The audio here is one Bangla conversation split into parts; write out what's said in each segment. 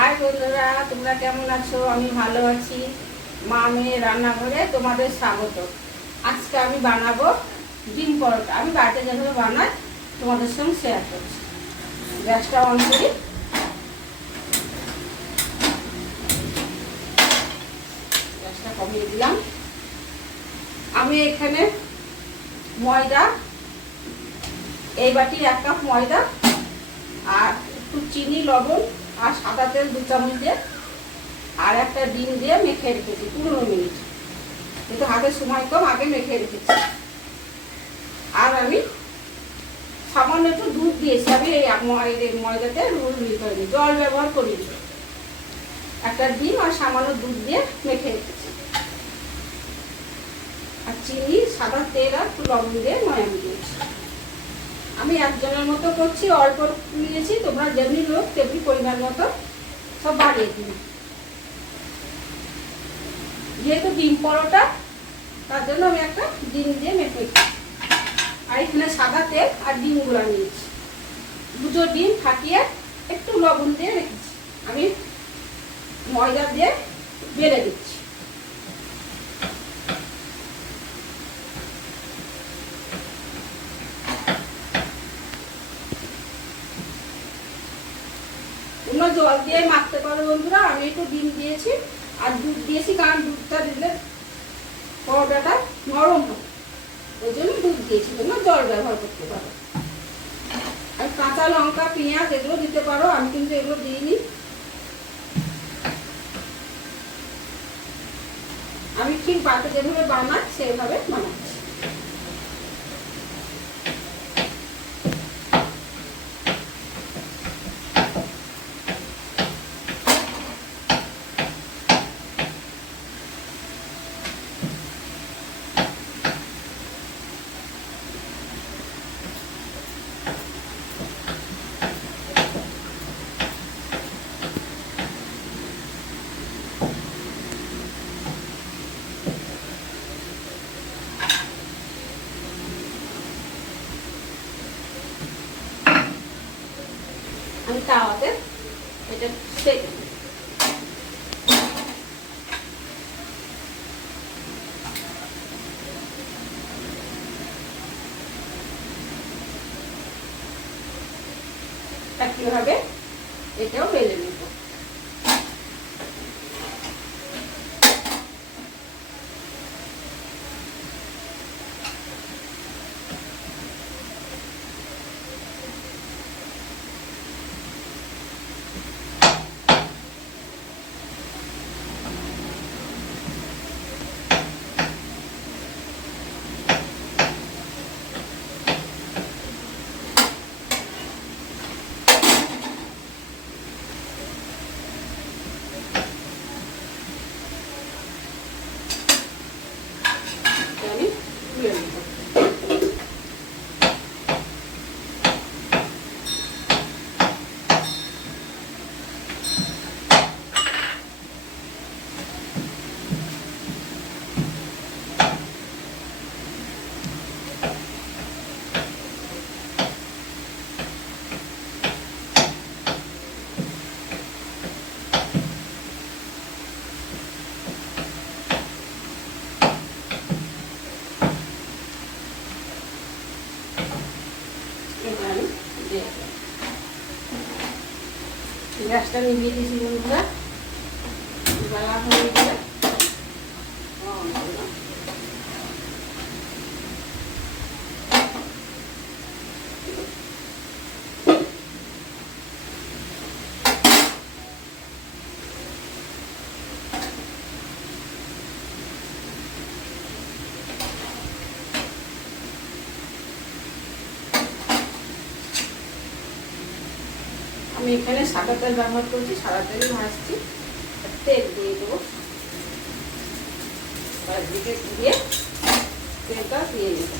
হাই বন্ধুরা, তোমরা কেমন আছো? আমি ভালো আছি। মা মেয়ে রান্নাঘরে তোমাদের স্বাগত। আজকে আমি বানাবো ডিম পরোটা। আমি বাড়িতে যেভাবে বানাই, তোমাদের সঙ্গে শেয়ার করছি। গ্যাসটা অন করি। গ্যাসটা কমিয়ে দিলাম। আমি এখানে ময়দা, এই বাটির এক কাপ ময়দা আর একটু চিনি, লবণ আর সাদা তেল দু চামচ দিয়ে, আর একটা ডিম দিয়ে মেখে রেখেছি, পনেরো মিনিট। কিন্তু হাতে সময় কম, আগে মেখে রেখেছি। আর আমি সামান্য একটু দুধ দিয়েছি, আমি এই ময়- ময়দাতে রুল মিল করিনি জল ব্যবহার করিনি। একটা ডিম আর সামান্য দুধ দিয়ে মেখে রেখেছি। আর চিনি, সাদা তেল আর লবণ দিয়ে ময়াম দিয়েছি। আমি একজনের মতো করছি, অল্প নিয়েছি, তোমরা যেমনি লোক, তেমনি পরিমাণ মতো সব বাড়িয়ে দিন যেহেতু ডিম পরোটা, তার জন্য আমি একটা ডিম দিয়ে মেখে আর এখানে সাদা তেল আর ডিমগুলো নিয়েছি। দুটো ডিম ফাটিয়ে একটু লবণ দিয়ে রেখেছি আমি ময়দা দিয়ে বেলে দিচ্ছি তোমরা জল দিয়ে মাখতে পারো বন্ধুরা, আমি একটু ডিম দিয়েছি, আর দুধ দিয়েছি, কারণ দুধটা দিলে পরোটাটা নরম হয় ওই জন্য দুধ দিয়েছি, তোমরা জল ব্যবহার করতে পারো। আর কাঁচা লঙ্কা, পেঁয়াজ, এগুলো দিতে পারো, আমি কিন্তু এগুলো দিইনি। আমি ঠিক বাটা যেভাবে বানাই সেভাবে বানাচ্ছি। আমি তাওয়াতে এটা সেকে দিই। এটাও বেলে নেব গ্যাসটা নিভিয়ে দিয়েছি বন্ধুরা আমি এখানে সাদা তেল ব্যবহার করছি, সাদা তেল ভাজছি। তেল দিয়ে দেবো। দিকে দিয়ে তেলটা দিয়ে দেবো।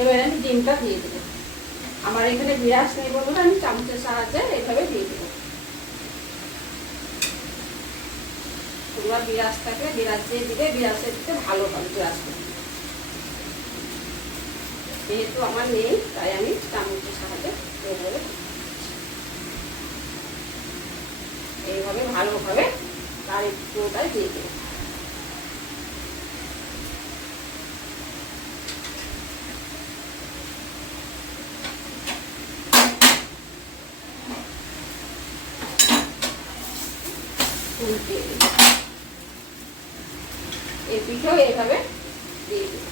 এবার আমি ডিমটা দিয়ে দেবো। আমার এখানে বিরাস নেই বন্ধুরা, আমি চামচের সাহায্যে এভাবে দিয়ে দেবো। তোমরা বিরাস থাকলে দিয়ে দিলে বিরাসের দিতে ভালো হবে বিরাসটা যেহেতু আমার নেই, তাই আমি চামচের সাহায্যে এইভাবে এইভাবে ভালোভাবে তার একটুটাই দিয়ে দেবো। উল্টে দেবো এই পিঠেও এইভাবে দিয়ে দেবো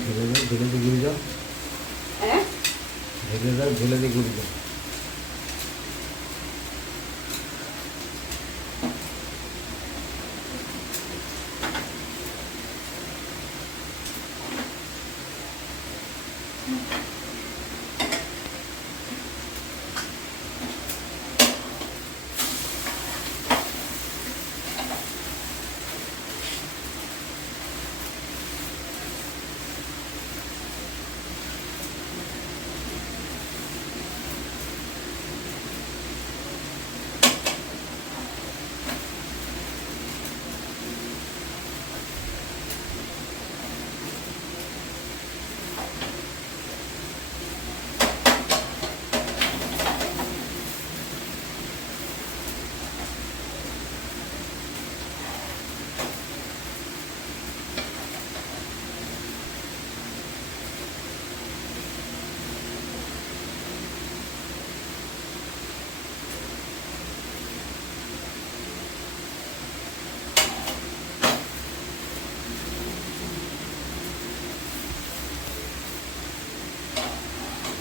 ঢেলে দাও ঢেলে দিয়ে ঘুরে যাও হ্যাঁ? ঢেলে দাও ঢেলে দিয়ে ঘুরে যাও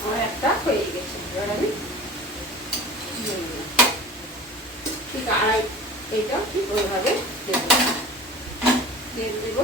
আমার একটা হয়ে গেছে ঠিক আড়াই এইটা ঠিক দেবো তেল দেবো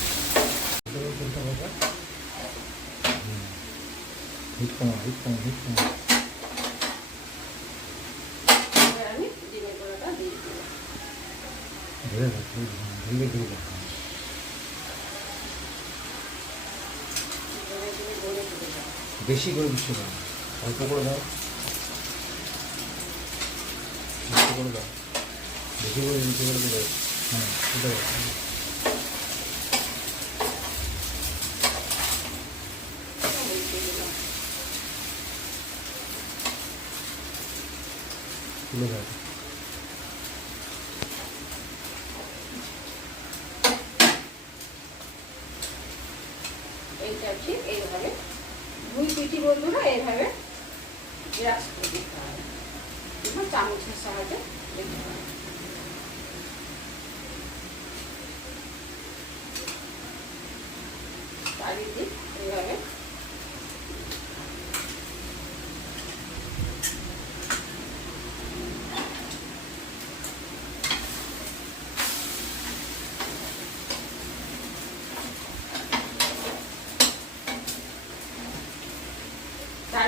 হিট কমা হিট কমা হিট কমা ধরে ধরে গলে চলে যাবে বেশি করে দিচ্ছ কেন? অল্প করে দাও। অল্প করে দাও। বেশি করে বেশি করে দিলে হ্যাঁ তুলে ঠিক এইভাবে। দুই বন্ধুরা হবে। চামচের সাহায্যে দিতে হবে এইভাবে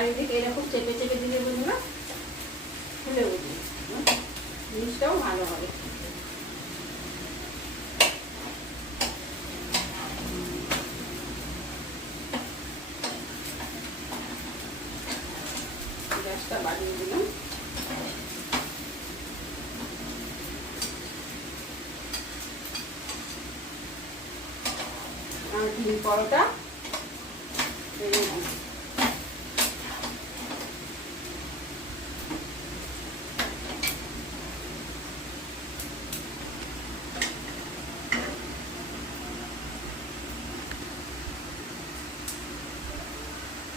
চারিদিকে এরকম চেপে চেপে দিলে বন্ধুরা ফুলে উঠবে। জিনিসটাও ভালো হবে। গ্যাসটা দিলাম। পরোটা রেডি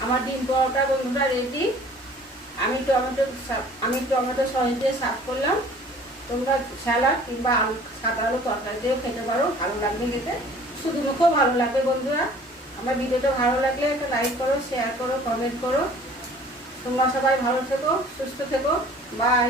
আমার ডিম পরোটা বন্ধুরা রেডি আমি টমেটো আমি টমেটো সস দিয়ে সার্ভ করলাম। তোমরা স্যালাড কিংবা আলু, সাদা আলু তরকারি দিয়েও খেতে পারো, ভালো লাগবে খেতে। শুধু মুখেও ভালো লাগবে বন্ধুরা। আমার ভিডিওটা ভালো লাগলে একটা লাইক করো শেয়ার করো কমেন্ট করো। তোমরা সবাই ভালো থেকো, সুস্থ থেকো। বাই